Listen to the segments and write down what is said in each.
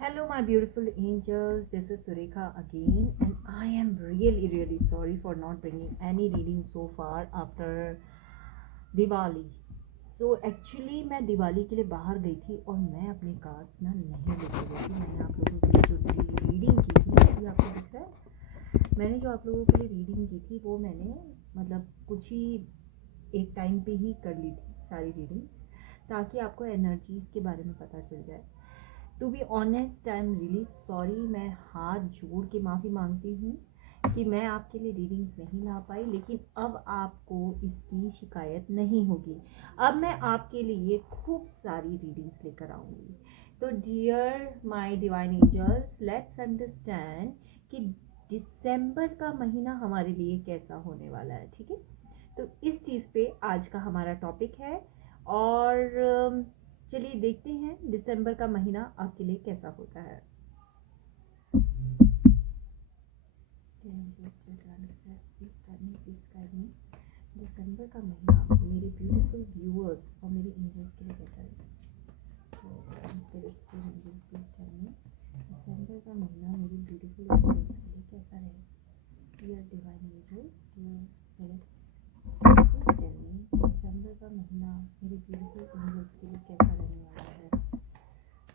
Hello, my beautiful angels. This is Surekha again, and I am really sorry for not bringing any reading so far after Diwali. So actually मैं दिवाली के लिए बाहर गई थी और मैं अपने कार्ड्स ना नहीं लेके गई थी. मैंने आप लोगों के लिए जो रीडिंग की थी, अभी आपको दिख रहा है, मैंने जो आप लोगों के लिए रीडिंग की थी वो मैंने मतलब कुछ ही एक टाइम पे ही कर ली थी सारी रीडिंग्स, ताकि आपको एनर्जीज़ के बारे में पता चल जाए. To be honest, I am really sorry. मैं हाथ जोड़ के माफ़ी मांगती हूँ कि मैं आपके लिए रीडिंग्स नहीं ला पाई, लेकिन अब आपको इसकी शिकायत नहीं होगी. अब मैं आपके लिए खूब सारी रीडिंग्स लेकर आऊँगी. तो dear my divine angels, let's understand कि दिसंबर का महीना हमारे लिए कैसा होने वाला है. ठीक है, तो इस चीज़ पे आज का हमारा टॉपिक है. और चलिए देखते हैं दिसंबर का महीना आपके लिए कैसा होता है. दिसंबर का महीना मेरे ब्यूटीफुल व्यूअर्स और मेरे एंजल्स के लिए कैसा है. दिसंबर का महीना मेरे ब्यूटीफुल एंजल्स के लिए कैसा है. Dear divine angels, dear spirits, please tell me December का महीना मेरे ब्यूटीफुल एंजल्स के लिए कैसा रहने वाला है.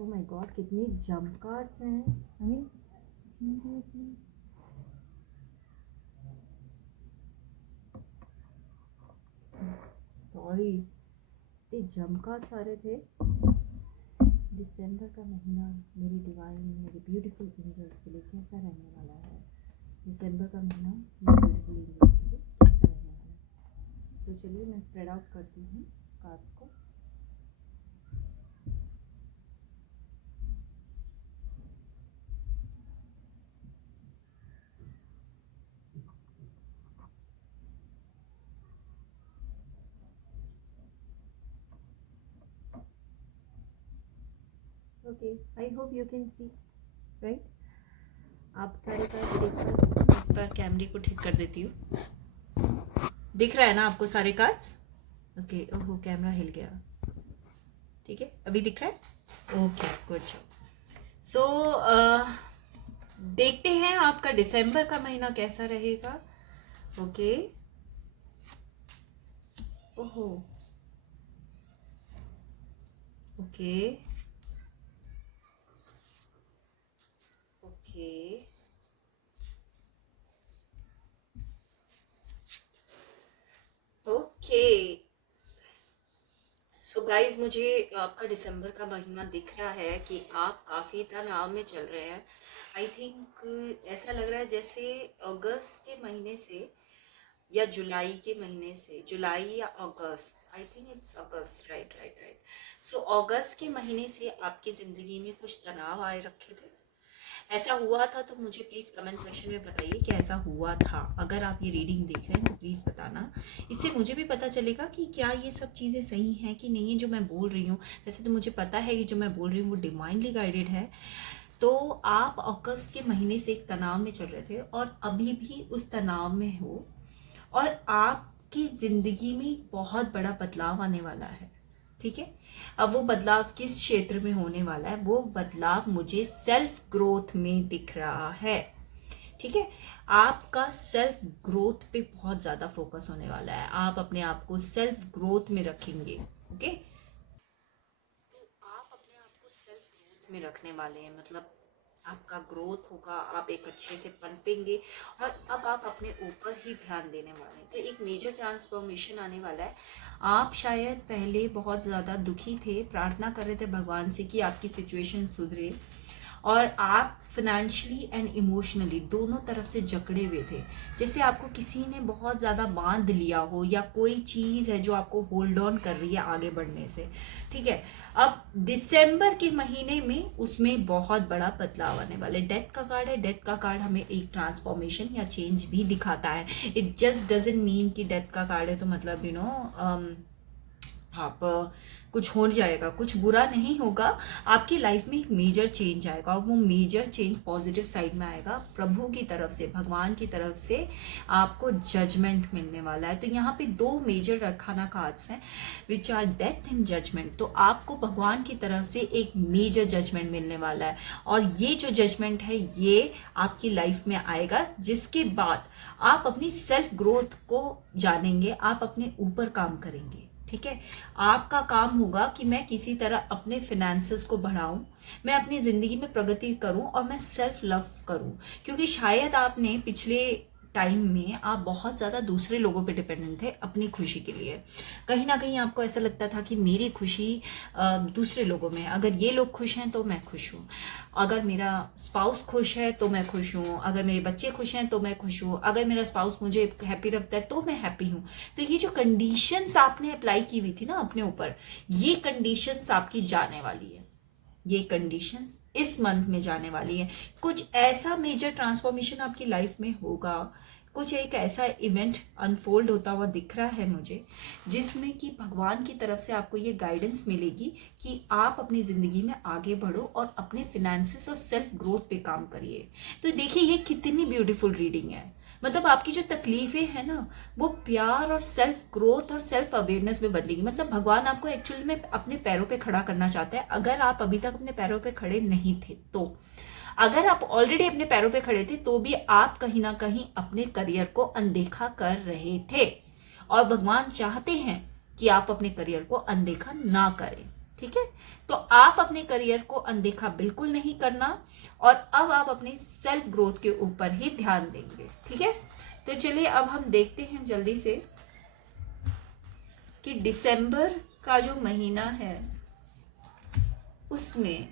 ओ माय गॉड, कितने जंप कार्ड्स हैं. आई मीन सीरियसली, सॉरी, ये जंप कार्ड्स आ रहे थे. दिसंबर का महीना मेरे डिवाइन, मेरे ब्यूटीफुल एंजल्स के लिए कैसा रहने वाला है. दिसंबर का महीना मेरे ब्यूटीफुल एंजल्स के लिए कैसा रहने वाला है. तो चलिए मैं स्प्रेड आउट करती हूँ कार्ड्स को. Okay, I hope you can see, right. आप सारे कार्ड देखकर एक बार कैमरे को ठीक कर देती हूँ. दिख रहा है ना आपको सारे कार्ड्स. ओके, ओहो कैमरा हिल गया. ठीक है, अभी दिख रहा है. Okay, good job. सो देखते हैं आपका दिसंबर का महीना कैसा रहेगा. ओके, ओहो, okay, okay, okay. So guys, मुझे आपका दिसंबर का महीना दिख रहा है कि आप काफ़ी तनाव में चल रहे हैं. आई थिंक ऐसा लग रहा है जैसे अगस्त के महीने से या जुलाई के महीने से, जुलाई या अगस्त, I think it's August, right right right. So अगस्त के महीने से आपकी ज़िंदगी में कुछ तनाव आए रखे थे. ऐसा हुआ था तो मुझे प्लीज़ कमेंट सेक्शन में बताइए कि ऐसा हुआ था. अगर आप ये रीडिंग देख रहे हैं तो प्लीज़ बताना. इससे मुझे भी पता चलेगा कि क्या ये सब चीज़ें सही हैं कि नहीं है जो मैं बोल रही हूँ. वैसे तो मुझे पता है कि जो मैं बोल रही हूँ वो डिवाइनली गाइडेड है. तो आप अगस्त के महीने से एक तनाव में चल रहे थे और अभी भी उस तनाव में हो, और आपकी ज़िंदगी में एक बहुत बड़ा बदलाव आने वाला है. ठीक है, अब वो बदलाव किस क्षेत्र में होने वाला है, वो बदलाव मुझे सेल्फ ग्रोथ में दिख रहा है. ठीक है, आपका सेल्फ ग्रोथ पे बहुत ज़्यादा फोकस होने वाला है. आप अपने आप को सेल्फ ग्रोथ में रखेंगे. ओके, तो आप अपने आप को सेल्फ ग्रोथ में रखने वाले हैं. मतलब आपका ग्रोथ होगा, आप एक अच्छे से पनपेंगे और अब आप अपने ऊपर ही ध्यान देने वाले हैं. तो एक मेजर ट्रांसफॉर्मेशन आने वाला है. आप शायद पहले बहुत ज़्यादा दुखी थे, प्रार्थना कर रहे थे भगवान से कि आपकी सिचुएशन सुधरे, और आप फिनेंशियली एंड इमोशनली दोनों तरफ से जकड़े हुए थे. जैसे आपको किसी ने बहुत ज़्यादा बांध लिया हो, या कोई चीज़ है जो आपको होल्ड ऑन कर रही है आगे बढ़ने से. ठीक है, अब दिसंबर के महीने में उसमें बहुत बड़ा बदलाव आने वाले. डेथ का कार्ड है. डेथ का कार्ड हमें एक ट्रांसफॉर्मेशन या चेंज भी दिखाता है. इट जस्ट डजंट मीन कि डेथ का कार्ड है तो मतलब आप कुछ हो जाएगा, कुछ बुरा नहीं होगा, आपकी लाइफ में एक मेजर चेंज आएगा और वो मेजर चेंज पॉजिटिव साइड में आएगा। प्रभु की तरफ से, भगवान की तरफ से आपको जजमेंट मिलने वाला है। तो यहाँ पे दो मेजर अरखाना कार्ड्स हैं which are death and judgment. तो आपको भगवान की तरफ से एक मेजर जजमेंट मिलने वाला है और ये जो जजमेंट है ये आपकी लाइफ में आएगा, जिसके बाद आप अपनी सेल्फ ग्रोथ को जानेंगे, आप अपने ऊपर काम करेंगे। ठीक है, आपका काम होगा कि मैं किसी तरह अपने फिनेंसेस को बढ़ाऊं, मैं अपनी ज़िंदगी में प्रगति करूं और मैं सेल्फ लव करूं। क्योंकि शायद आपने पिछले टाइम में आप बहुत ज़्यादा दूसरे लोगों पे डिपेंडेंट थे अपनी खुशी के लिए। कहीं ना कहीं आपको ऐसा लगता था कि मेरी खुशी दूसरे लोगों में, अगर ये लोग खुश हैं तो मैं खुश हूँ, अगर मेरा स्पाउस खुश है तो मैं खुश हूँ, अगर मेरे बच्चे खुश हैं तो मैं खुश हूँ, अगर मेरा स्पाउस मुझे हैप्पी रखता है तो मैं हैप्पी हूँ। तो ये जो कंडीशंस आपने अप्लाई की हुई थी ना अपने ऊपर, ये कंडीशंस आपकी जाने वाली है, ये कंडीशंस इस मंथ में जाने वाली है। कुछ ऐसा मेजर ट्रांसफॉर्मेशन आपकी लाइफ में होगा, कुछ एक ऐसा इवेंट अनफोल्ड होता हुआ दिख रहा है मुझे, जिसमें कि भगवान की तरफ से आपको ये गाइडेंस मिलेगी कि आप अपनी ज़िंदगी में आगे बढ़ो और अपने फिनेंसेस और सेल्फ ग्रोथ पे काम करिए। तो देखिए ये कितनी ब्यूटीफुल रीडिंग है। मतलब आपकी जो तकलीफें हैं ना, वो प्यार और सेल्फ ग्रोथ और सेल्फ अवेयरनेस में बदलेगी। मतलब भगवान आपको एक्चुअली में अपने पैरों पे खड़ा करना चाहता है, अगर आप अभी तक अपने पैरों पे खड़े नहीं थे तो। अगर आप ऑलरेडी अपने पैरों पे खड़े थे तो भी आप कहीं ना कहीं अपने करियर को अनदेखा कर रहे थे, और भगवान चाहते हैं कि आप अपने करियर को अनदेखा ना करें। ठीक है, तो आप अपने करियर को अनदेखा बिल्कुल नहीं करना, और अब आप अपनी सेल्फ ग्रोथ के ऊपर ही ध्यान देंगे। ठीक है, तो चलिए अब हम देखते हैं जल्दी से कि दिसंबर का जो महीना है उसमें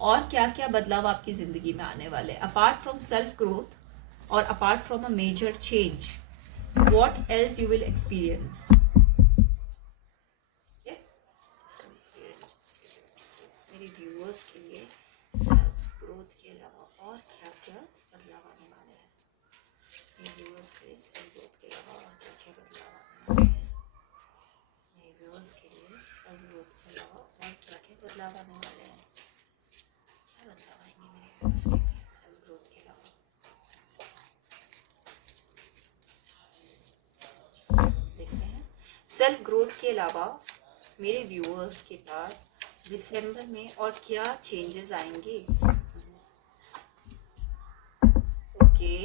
और क्या क्या बदलाव आपकी जिंदगी में आने वाले, अपार्ट फ्रॉम सेल्फ ग्रोथ और apart from a major change, what else you will experience. मेरे व्यूअर्स के लिए सेल्फ ग्रोथ के अलावा और क्या क्या बदलाव आने वाले हैं, मेरे व्यूअर्स के लिए सेल्फ ग्रोथ के अलावा और क्या क्या बदलाव आने वाले हैं, मेरे व्यूअर्स के लिए सेल्फ ग्रोथ के अलावा और क्या क्या बदलाव आने वाले हैं, क्या बदलाव आएंगे मेरे व्यूअर्स के लिए सेल्फ ग्रोथ के अलावा। देखते हैं सेल्फ ग्रोथ के अलावा मेरे व्यूअर्स के पास दिसंबर में और क्या चेंजेस आएंगे। ओके,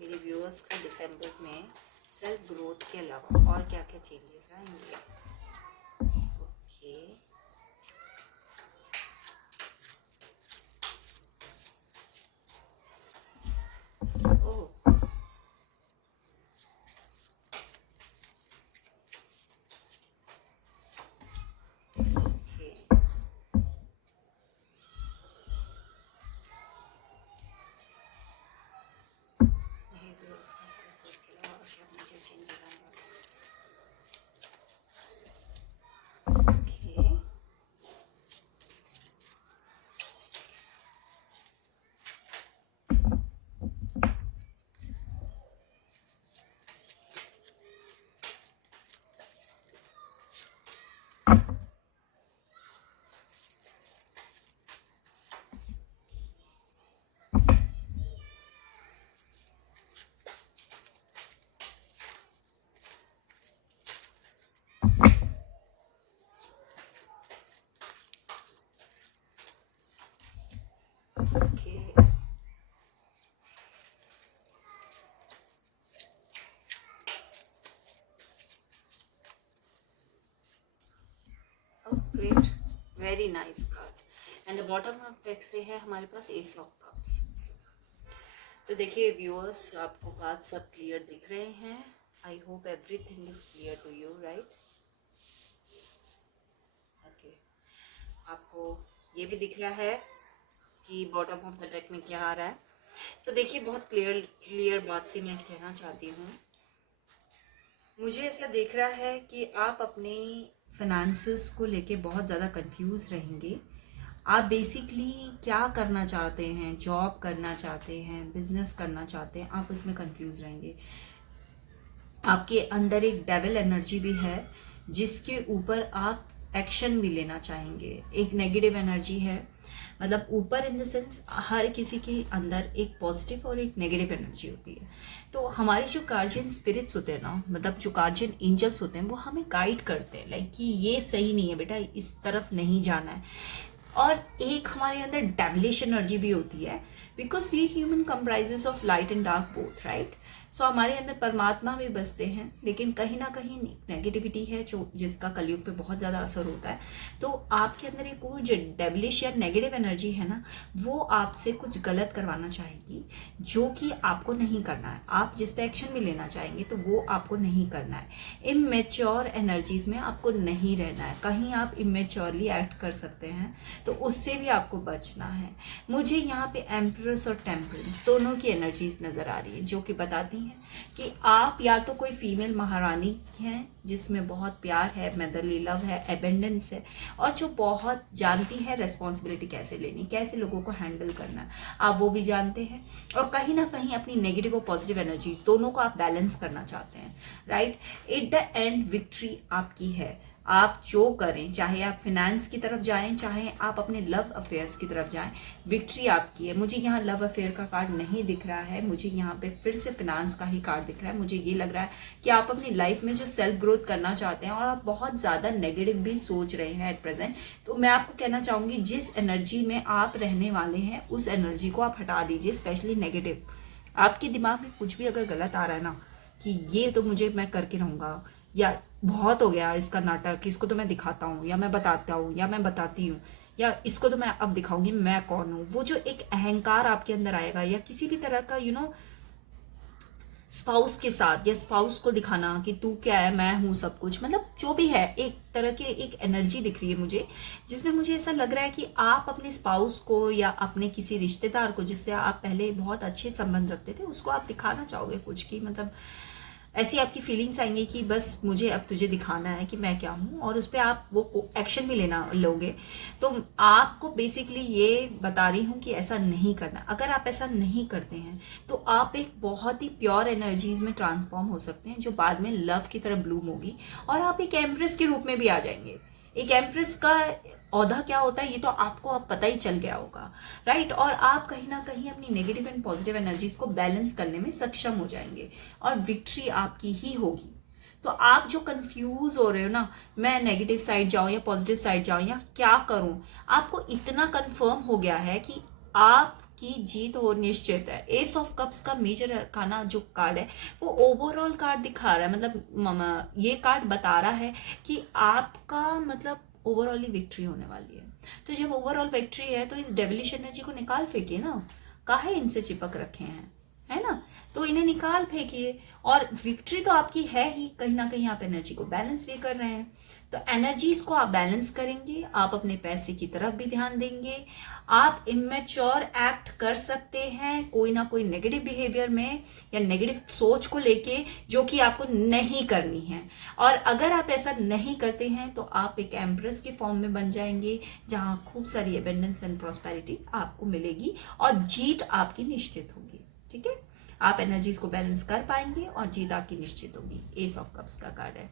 मेरे व्यूअर्स का दिसंबर में सेल्फ ग्रोथ के अलावा और क्या क्या चेंजेस आएंगे। Okay, oh, great, very nice card. And the bottom of deck से है हमारे पास एस ऑफ कप्स। तो देखिए व्यूअर्स, आपको कार्ड सब क्लियर दिख रहे हैं। I hope everything is clear to you, right. Okay, आपको ये भी दिख रहा है कि बॉटम ऑफ द डेक में क्या आ रहा है। तो देखिए बहुत क्लियर बात से मैं कहना चाहती हूँ, मुझे ऐसा दिख रहा है कि आप अपने फिनेंसेस को लेके बहुत ज़्यादा कंफ्यूज रहेंगे। आप बेसिकली क्या करना चाहते हैं, जॉब करना चाहते हैं, बिजनेस करना चाहते हैं, आप उसमें कंफ्यूज रहेंगे। आपके अंदर एक डेविल एनर्जी भी है जिसके ऊपर आप एक्शन भी लेना चाहेंगे। एक नेगेटिव एनर्जी है, मतलब ऊपर इन द सेंस हर किसी के अंदर एक पॉजिटिव और एक नेगेटिव एनर्जी होती है। तो हमारे जो गार्जियन स्पिरिट्स होते हैं ना, मतलब जो गार्जियन एंजल्स होते हैं, वो हमें गाइड करते हैं लाइक कि ये सही नहीं है बेटा, इस तरफ नहीं जाना है। और एक हमारे अंदर डेविलिश एनर्जी भी होती है, because we human comprises of light and dark both, right. So हमारे अंदर परमात्मा भी बसते हैं, लेकिन कहीं ना कहीं नेगेटिविटी है जो जिसका कलयुग पे बहुत ज़्यादा असर होता है। तो आपके अंदर एक वो जो डेविलिश या नेगेटिव एनर्जी है ना, वो आपसे कुछ गलत करवाना चाहेगी, जो कि आपको नहीं करना है। आप जिस पे एक्शन भी लेना चाहेंगे तो वो आपको नहीं करना है। इमेच्योर एनर्जीज में आपको नहीं रहना है। कहीं आप इमेच्योरली एक्ट कर सकते हैं, तो उससे भी आपको बचना है। मुझे यहाँ पे एम्प्रेस और टेम्परेंस दोनों की एनर्जीज नज़र आ रही है, जो कि बताती हैं कि आप या तो कोई फीमेल महारानी हैं जिसमें बहुत प्यार है, मदरली लव है, एबेंडेंस है, और जो बहुत जानती है रिस्पॉन्सिबिलिटी कैसे लेनी, कैसे लोगों को हैंडल करना है, आप वो भी जानते हैं। और कहीं ना कहीं अपनी नेगेटिव और पॉजिटिव एनर्जीज दोनों को आप बैलेंस करना चाहते हैं, right. At the end victory आपकी है। आप जो करें, चाहे आप फिनेंस की तरफ जाएं, चाहे आप अपने लव अफेयर्स की तरफ जाएं, विक्ट्री आपकी है। मुझे यहाँ लव अफेयर का कार्ड नहीं दिख रहा है, मुझे यहाँ पे फिर से फिनेंस का ही कार्ड दिख रहा है। मुझे ये लग रहा है कि आप अपनी लाइफ में जो सेल्फ ग्रोथ करना चाहते हैं और आप बहुत ज़्यादा नेगेटिव भी सोच रहे हैं एट प्रेजेंट, तो मैं आपको कहना चाहूँगी जिस एनर्जी में आप रहने वाले हैं उस एनर्जी को आप हटा दीजिए, स्पेशली नेगेटिव। आपके दिमाग में कुछ भी अगर गलत आ रहा है ना, कि ये तो मुझे मैं करके रहूँगा, या बहुत हो गया इसका नाटक, इसको तो मैं दिखाता हूँ, या मैं बताता हूँ, या मैं बताती हूँ, या इसको तो मैं अब दिखाऊंगी मैं कौन हूँ, वो जो एक अहंकार आपके अंदर आएगा, या किसी भी तरह का स्पाउस के साथ, या स्पाउस को दिखाना कि तू क्या है, मैं हूँ सब कुछ, मतलब जो भी है, एक तरह की एक एनर्जी दिख रही है मुझे, जिसमें मुझे ऐसा लग रहा है कि आप अपने स्पाउस को या अपने किसी रिश्तेदार को जिससे आप पहले बहुत अच्छे संबंध रखते थे, उसको आप दिखाना चाहोगे कुछ की, मतलब ऐसी आपकी फीलिंग्स आएंगी कि बस मुझे अब तुझे दिखाना है कि मैं क्या हूँ, और उस पर आप वो एक्शन भी लेना लोगे। तो आपको बेसिकली ये बता रही हूँ कि ऐसा नहीं करना। अगर आप ऐसा नहीं करते हैं तो आप एक बहुत ही प्योर एनर्जीज में ट्रांसफॉर्म हो सकते हैं, जो बाद में लव की तरह ब्लूम होगी, और आप एक एम्प्रेस के रूप में भी आ जाएंगे। एक एम्प्रेस का औधा क्या होता है ये तो आपको अब पता ही चल गया होगा, राइट। और आप कहीं ना कहीं अपनी नेगेटिव एंड पॉजिटिव एनर्जीज को बैलेंस करने में सक्षम हो जाएंगे, और विक्ट्री आपकी ही होगी। तो आप जो कंफ्यूज हो रहे हो ना, मैं नेगेटिव साइड जाऊं या पॉजिटिव साइड जाऊं या क्या करूं, आपको इतना कंफर्म हो गया है कि आपकी जीत हो निश्चित है। एस ऑफ कप्स का मेजर अरकाना जो कार्ड है वो ओवरऑल कार्ड दिखा रहा है, मतलब ये कार्ड बता रहा है कि आपका मतलब ओवरऑल ही विक्ट्री होने वाली है। तो जब ओवरऑल विक्ट्री है तो इस डेविलिश एनर्जी को निकाल फेंकिए ना, काहे इनसे चिपक रखे हैं, है ना। तो इन्हें निकाल फेंकिए, और विक्ट्री तो आपकी है ही, कहीं ना कहीं आप एनर्जी को बैलेंस भी कर रहे हैं। तो एनर्जीज को आप बैलेंस करेंगे, आप अपने पैसे की तरफ भी ध्यान देंगे। आप इमेच्योर एक्ट कर सकते हैं कोई ना कोई नेगेटिव बिहेवियर में या नेगेटिव सोच को लेके, जो कि आपको नहीं करनी है। और अगर आप ऐसा नहीं करते हैं तो आप एक एम्प्रेस के फॉर्म में बन जाएंगे, जहां खूब सारी एबेंडेंस एंड प्रॉस्पेरिटी आपको मिलेगी और जीत आपकी निश्चित होगी, ठीक है। आप एनर्जीज को बैलेंस कर पाएंगे और जीत आपकी निश्चित होगी। एस ऑफ कप्स का कार्ड है,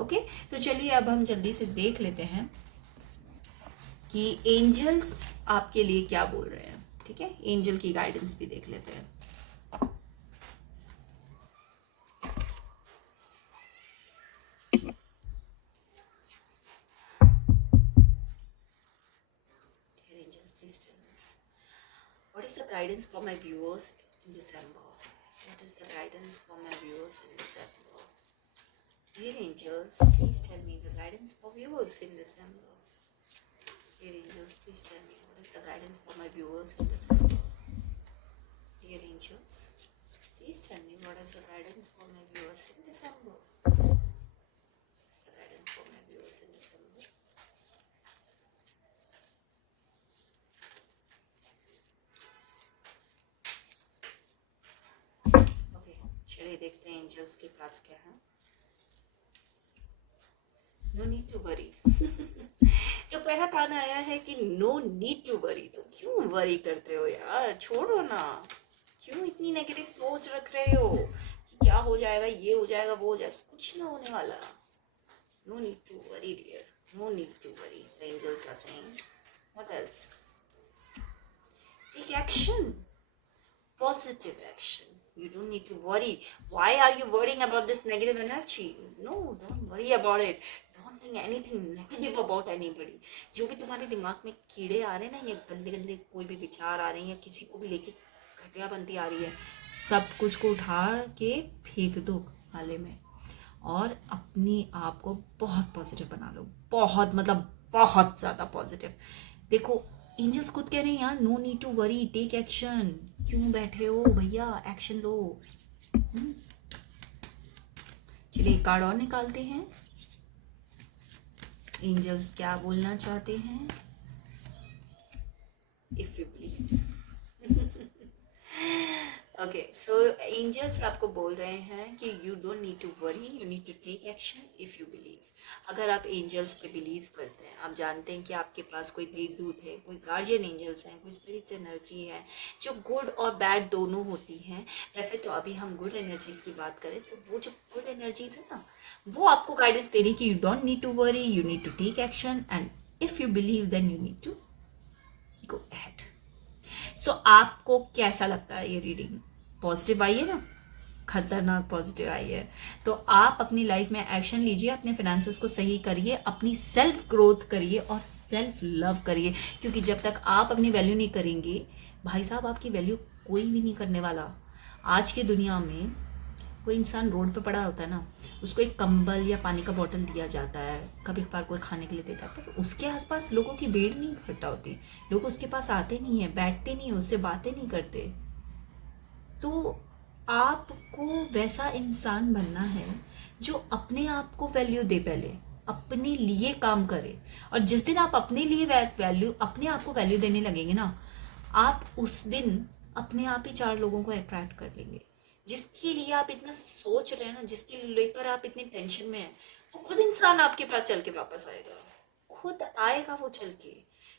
ओके। तो चलिए अब हम जल्दी से देख लेते हैं कि एंजल्स आपके लिए क्या बोल रहे हैं, ठीक है। एंजल की गाइडेंस भी देख लेते हैं। Dear angels, please tell us, what is the guidance for my viewers in December? What is the guidance for my viewers in December? Dear angels, please tell me the guidance for viewers in December. Dear angels, please tell me what is the guidance for my viewers in December. Dear angels, please tell me what is the guidance for my viewers in December. What is the guidance for my viewers in December? Okay, चलिए देखते हैं angels के cards क्या हैं। No need to worry. जो पहला card आया है कि नो नीड टू वरी, तो क्यों वरी करते हो यार, छोड़ो ना, क्यों इतनी नेगेटिव सोच रख रहे हो, कि क्या हो जाएगा, ये हो जाएगा, वो हो जाएगा, कुछ ना होने वाला. No need to worry, dear. No need to worry. The angels are saying. What else? Take action. Positive action. You don't need to worry. Why are you worrying about this negative energy? No, don't worry about it. Don't think anything negative about anybody. जो भी तुम्हारे दिमाग में कीड़े आ रहे हैं ना, ये गंदे गंदे कोई भी विचार आ रहे हैं या किसी को भी लेके घटियाबंदी आ रही है, सब कुछ को उठा के फेंक दो नाले में और अपनी आप को बहुत पॉजिटिव बना लो. बहुत मतलब बहुत ज़्यादा पॉजिटिव. देखो एंजल्स खुद कह रहे हैं यार, no need to worry, take action. क्यों बैठे हो भैया, एक्शन लो. चलिए एक कार्ड और निकालते हैं. एंजल्स क्या बोलना चाहते हैं? If you believe. Okay, so angels आपको बोल रहे हैं कि you don't need to worry, you need to take action if you believe. अगर आप एंजल्स पे बिलीव करते हैं, आप जानते हैं कि आपके पास कोई देवदूत है, कोई गार्जियन एंजल्स हैं, कोई स्पिरिट एनर्जी है जो गुड और बैड दोनों होती हैं. वैसे तो अभी हम गुड एनर्जीज की बात करें तो वो जो गुड एनर्जीज है ना, वो आपको गाइडेंस दे रही कि you don't need to worry, you need to take action and if you believe then you need to go ahead. So आपको कैसा लगता है ये रीडिंग? पॉजिटिव आई है ना, खतरनाक पॉजिटिव आई है. तो आप अपनी लाइफ में एक्शन लीजिए, अपने फाइनेंसेस को सही करिए, अपनी सेल्फ ग्रोथ करिए और सेल्फ लव करिए. क्योंकि जब तक आप अपनी वैल्यू नहीं करेंगे भाई साहब, आपकी वैल्यू कोई भी नहीं करने वाला. आज की दुनिया में कोई इंसान रोड पे पड़ा होता है ना, उसको एक कंबल या पानी का बोतल दिया जाता है, कभी कभार कोई खाने के लिए देता है, पर उसके आसपास लोगों की भीड़ नहीं इकट्ठा होती. लोग उसके पास आते नहीं है, बैठते नहीं है, उससे बातें नहीं करते. तो आपको वैसा इंसान बनना है जो अपने आप को वैल्यू दे, पहले अपने लिए काम करे. और जिस दिन आप अपने लिए वैल्यू, अपने आप को वैल्यू देने लगेंगे ना, आप उस दिन अपने आप ही 4 लोगों को अट्रैक्ट कर लेंगे. जिसके लिए आप इतना सोच रहे हैं ना, जिसके लेकर आप इतनी टेंशन में हैं, वो खुद इंसान आपके पास चल के वापस आएगा. खुद आएगा वो चल के.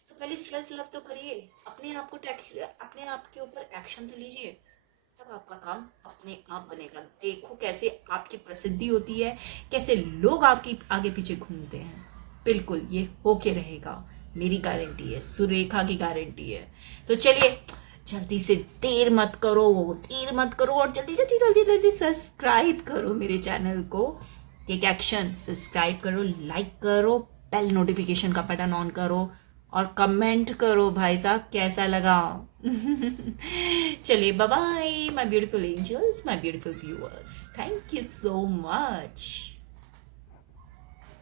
तो पहले सेल्फ लव तो करिए, अपने आप को अपने आप के ऊपर एक्शन तो लीजिए, तब आपका काम अपने आप बनेगा. देखो कैसे आपकी प्रसिद्धि होती है, कैसे लोग आपके आगे पीछे घूमते हैं. बिल्कुल ये होके रहेगा, मेरी गारंटी है, सुरेखा की गारंटी है. तो चलिए जल्दी से देर मत करो और जल्दी जल्दी जल्दी जल्दी सब्सक्राइब करो मेरे चैनल को. टेक एक्शन, सब्सक्राइब करो, लाइक करो, बेल नोटिफिकेशन का बटन ऑन करो और कमेंट करो भाई साहब कैसा लगा. चलिए bye bye my beautiful angels, my beautiful viewers, thank you so much.